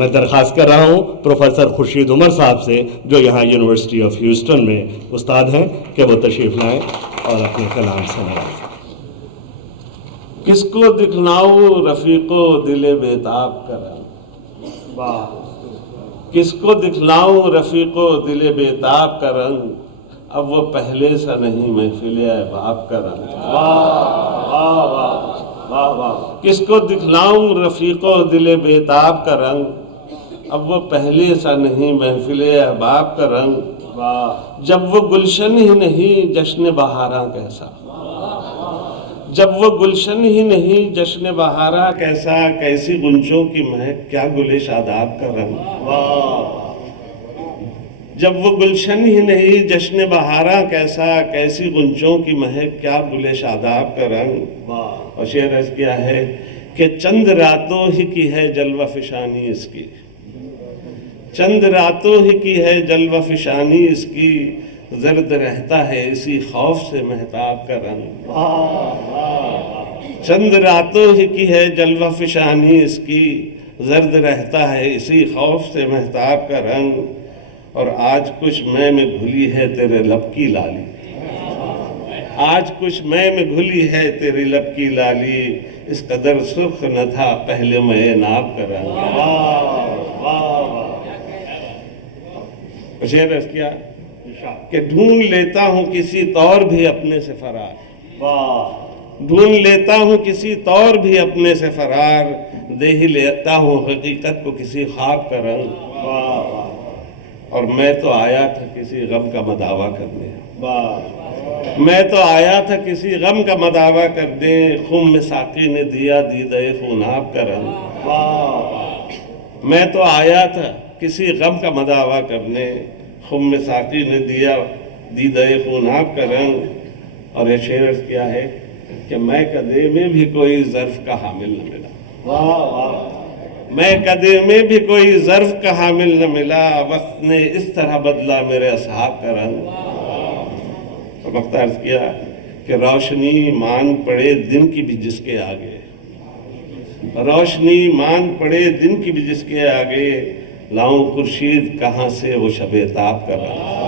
میں درخواست کر رہا ہوں پروفیسر خورشید عمر صاحب سے جو یہاں یونیورسٹی آف ہیوسٹن میں استاد ہیں کہ وہ تشریف لائیں اور اپنے کلام سے نوازیں۔ کس کو دکھلاؤں رفیقو دل بیتاب کا رنگ، کس کو دکھلاؤں رفیقو دل بیتاب کا رنگ، اب وہ پہلے سا نہیں محفل احباب کا رنگ۔ کس کو دکھلاؤں رفیقو دل بیتاب کا رنگ، اب وہ پہلے سا نہیں محفل احباب کا رنگ، جب وہ گلشن ہی نہیں جشن بہاراں کیسا، جب وہ گلشن ہی نہیں جشن بہاراں کیسا، کیسی غنچوں کی مہک کیا گل شاداب کا رنگ، جب وہ گلشن ہی نہیں جشن بہاراں کیسا، کیسی غنچوں کی مہک کیا گل شاداب کا رنگ۔ اور شعر عرض کیا ہے کہ چند راتوں ہی کی ہے جلوہ فشانی اس کی، چند راتوں ہی کی ہے جلوہ فشانی اس کی، زرد رہتا ہے اسی خوف سے مہتاب کا رنگ۔ چند راتوں ہی کی ہے جلوہ فشانی اس کی، زرد رہتا ہے اسی خوف سے مہتاب کا رنگ، اور آج کچھ میں گھلی ہے تیرے لب کی لالی، آج کچھ میں گھلی ہے تیری لب کی لالی، اس قدر سرخ نہ تھا پہلے میں ناب کا رنگ۔ شعر عرض کیا کہ ڈھونڈ لیتا ہوں کسی طور بھی اپنے سے فرار، ڈھونڈ لیتا ہوں کسی طور بھی اپنے سے فرار، دے ہی لیتا ہوں حقیقت کو کسی خواب کا رنگ، اور میں تو آیا تھا کسی غم کا مداوع کرنے، میں تو آیا تھا کسی غم کا مداوع کرنے، خم میں ساقی نے دیا دیدہ خوناب کا رنگ، میں تو آیا تھا کسی غم کا مداوع کرنے، خم میں ساقی نے دیا دیدہ خوناب کا رنگ، اور یہ شعر عرض کیا ہے کہ میں کدے میں بھی کوئی ظرف کا حامل نہ ملا، میں کدے میں بھی کوئی ظرف کا حامل نہ ملا، وقت نے اس طرح بدلا میرے اصحاب کا رنگ۔ اور وقت عرض کیا کہ روشنی مان پڑے دن کی بھی جس کے آگے، روشنی مان پڑے دن کی بھی جس کے آگے، لاؤں خورشید کہاں سے وہ شب تاب کا رنگ۔